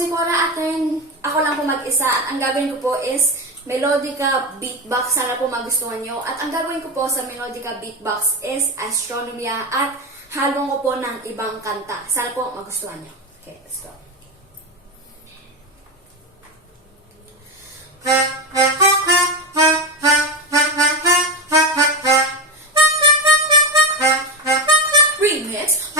si Cora at ngayon ako lang po mag-isa at ang gagawin ko po is Melodica Beatbox. Sana po magustuhan nyo. At ang gagawin ko po sa Melodica Beatbox is Astronomia at halong ko po ng ibang kanta. Sana po magustuhan nyo. Okay, let's go. Remix.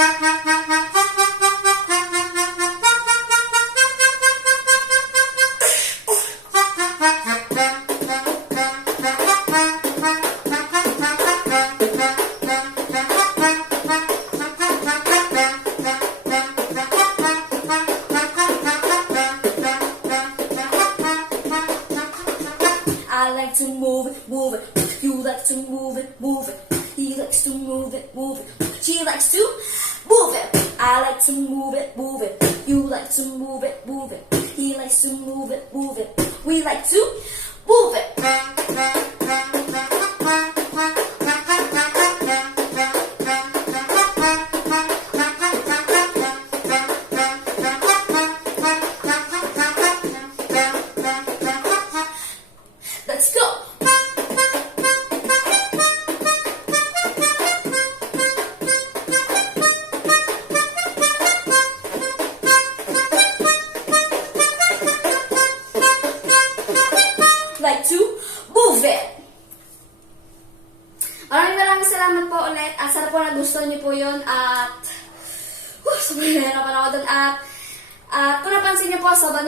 I like to move it, move it. You like to move it, move it. He likes to move it, move it. She likes to move it. I like to move it, move it. You like to move it, move it. He likes to move it, move it. We like to move it. Let's go! Like to move it! Maraming salamat po ulit at sana po nagustuhan niyo po yun at sobrang nahirapan ako dun at kung napansin niyo po sobrang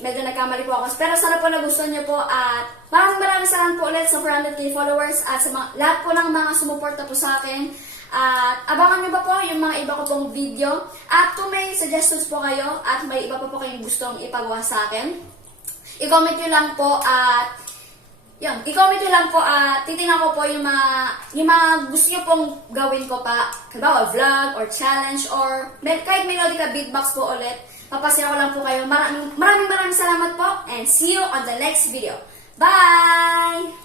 medyo nagkamali po ako pero sana po nagustuhan niyo po at maraming salamat po ulit sa 400k followers at sa lahat po ng mga sumuporta po sa akin at abangan niyo ba po yung mga iba ko pong video at kung may suggestions po kayo at may iba pa po kayong gustong ipagawa sa akin, i-comment nyo lang po at i-comment nyo lang po at titingnan ko po yung mga gusto nyo pong gawin ko pa, halimbawa vlog or challenge or kahit Melodica Beatbox po ulit, papasya ko lang po kayo. Maraming salamat po and see you on the next video. Bye!